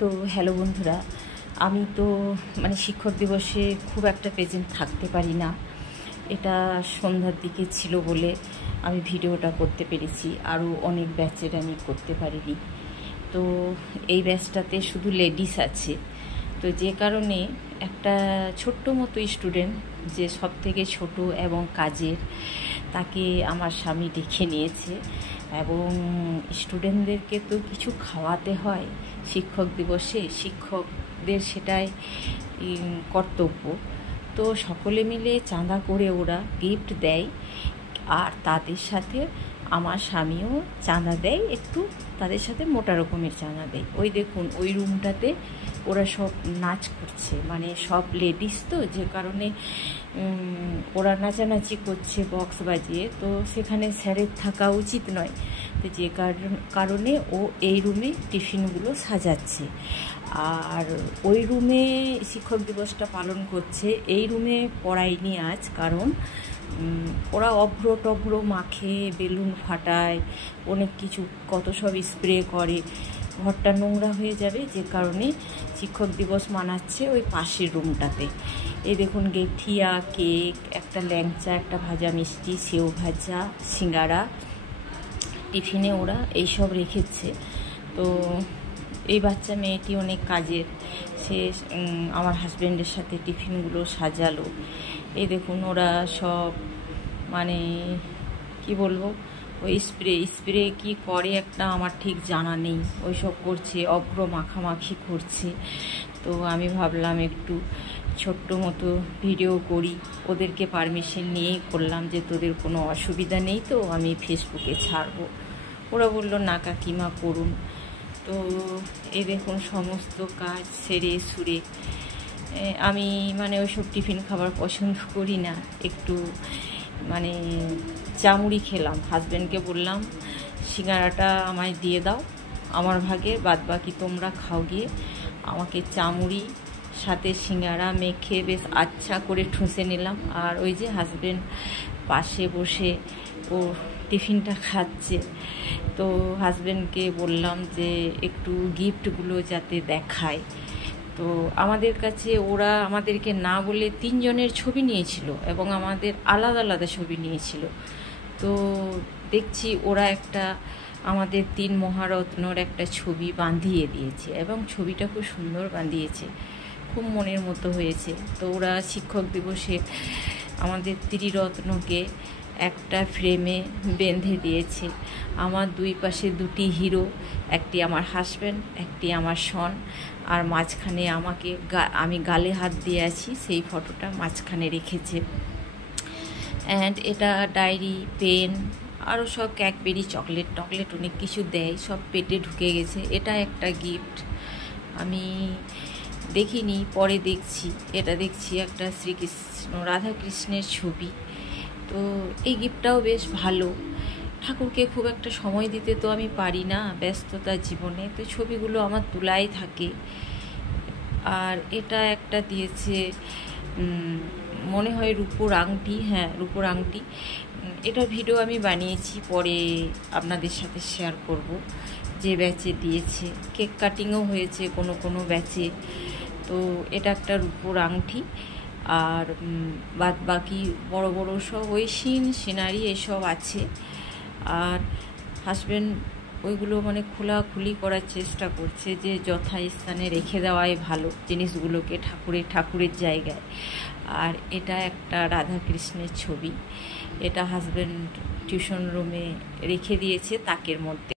তো হ্যালো বন্ধুরা, আমি তো শিক্ষক দিবসে খুব একটা প্রেজেন্ট থাকতে পারি না। এটা সন্ধ্যার দিকে ছিল বলে আমি ভিডিওটা করতে পেরেছি, আরও অনেক ব্যাচের আমি করতে পারিনি। তো এই ব্যাচটাতে শুধু লেডিস আছে, তো যে কারণে একটা ছোট্ট মতো স্টুডেন্ট, যে সব থেকে ছোটো এবং কাজের, তাকে আমার স্বামী ডেকে নিয়েছে। এবং স্টুডেন্টদেরকে তো কিছু খাওয়াতে হয় শিক্ষক দিবসে, শিক্ষকদের সেটাই কর্তব্য। তো সকলে মিলে চাঁদা করে ওরা গিফট দেয়, আর তাদের সাথে আমার স্বামীও চাঁদা দেয়, একটু তাদের সাথে মোটা রকমের চাঁদা দেয়। ওই দেখুন, ওই রুমটাতে ওরা সব নাচ করছে, সব লেডিস তো, যে কারণে ওরা নাচানাচি করছে বক্স বাজিয়ে। তো সেখানে স্যারের থাকা উচিত নয়, তো যে কারণে ও এই রুমে টিফিনগুলো সাজাচ্ছে। আর ওই রুমে শিক্ষক দিবসটা পালন করছে, এই রুমে পড়ায়নি আজ, কারণ ওরা অভ্র টভ্র মাখে, বেলুন ফাটায়, অনেক কিছু কত সব স্প্রে করে, ঘরটা নোংরা হয়ে যাবে, যে কারণে শিক্ষক দিবস মানাচ্ছে ওই পাশের রুমটাতে। এই দেখুন, গেঠিয়া, কেক, একটা ল্যাংচা, একটা ভাজা মিষ্টি, সেও ভাজা, সিঙ্গারা, টিফিনে ওরা এইসব রেখেছে। তো এই বাচ্চা মেয়েটি অনেক কাজের, সে আমার হাজব্যান্ডের সাথে টিফিনগুলো সাজালো। এই দেখুন, ওরা সব কি বলবো, ওই স্প্রে কি করে একটা, আমার ঠিক জানা নেই, ওই সব করছে, অভ্র মাখামাখি করছে। তো আমি ভাবলাম একটু ছোট্ট মতো ভিডিও করি, ওদেরকে পারমিশন নিয়েই করলাম, যে তোদের কোনো অসুবিধা নেই তো আমি ফেসবুকে ছাড়বো। ওরা বললো না কাকিমা, করুন। তো এই দেখুন, সমস্ত কাজ সেরে সুরে আমি ওইসব টিফিন খাবার পছন্দ করি না, একটু চামুড়ি খেলাম। হাজব্যান্ডকে বললাম সিঙ্গারাটা আমায় দিয়ে দাও আমার ভাগে, বাদ বাকি তোমরা খাও গিয়ে। আমাকে চামুড়ি সাথে সিঙ্গারা মেখে বেশ আচ্ছা করে ঠুসে নিলাম। আর ওই যে হাজব্যান্ড পাশে বসে ও টিফিনটা খাচ্ছে। তো হাজব্যান্ডকে বললাম যে একটু গিফটগুলো যাতে দেখায়। তো আমাদের কাছে ওরা আমাদেরকে না বলে 3 জনের ছবি নিয়েছিল, এবং আমাদের আলাদা আলাদা ছবি নিয়েছিল। তো দেখছি ওরা একটা আমাদের 3 মহারত্নর একটা ছবি বাঁধিয়ে দিয়েছে, এবং ছবিটা খুব সুন্দর বাঁধিয়েছে, খুব মনের মতো হয়েছে। তো ওরা শিক্ষক দিবসে আমাদের ত্রিরত্নকে একটা ফ্রেমে বেঁধে দিয়েছে। আমার দুই পাশে 2টি হিরো, একটি আমার হাজব্যান্ড, একটি আমার সন, আর মাঝখানে আমি গালে হাত দিয়ে আছি, সেই ফটোটা মাঝখানে রেখেছে। অ্যান্ড এটা ডায়েরি, পেন, আরও সব ক্যাডবেরি, চকলেট অনেক কিছু দেয়, সব পেটে ঢুকে গেছে। এটা একটা গিফট, আমি দেখিনি, পরে দেখছি। এটা দেখছি একটা শ্রীকৃষ্ণ রাধাকৃষ্ণের ছবি। তো এই গিফটটাও বেশ ভালো। ঠাকুরকে খুব একটা সময় দিতে তো আমি পারি না ব্যস্ততার জীবনে, তো ছবিগুলো আমার তোলাই থাকে। আর এটা একটা দিয়েছে, মনে হয় রূপোর আংটি, হ্যাঁ রূপোর আংটি। এটা ভিডিও আমি বানিয়েছি, পরে আপনাদের সাথে শেয়ার করব যে ব্যাচে দিয়েছে। কেক কাটিংও হয়েছে কোনো ব্যাচে। তো এটা একটা রূপোর আংটি। আর বাদ বাকি বড় বড় সব ওই সিনারি এসব আছে। আর হাজব্যান্ড ওইগুলো খোলাখুলি করার চেষ্টা করছে, যে যথাস্থানে রেখে দেওয়াই ভালো জিনিসগুলোকে, ঠাকুরের জায়গায়। আর এটা একটা রাধাকৃষ্ণের ছবি, এটা হাজব্যান্ড টিউশন রুমে রেখে দিয়েছে তাকের মধ্যে।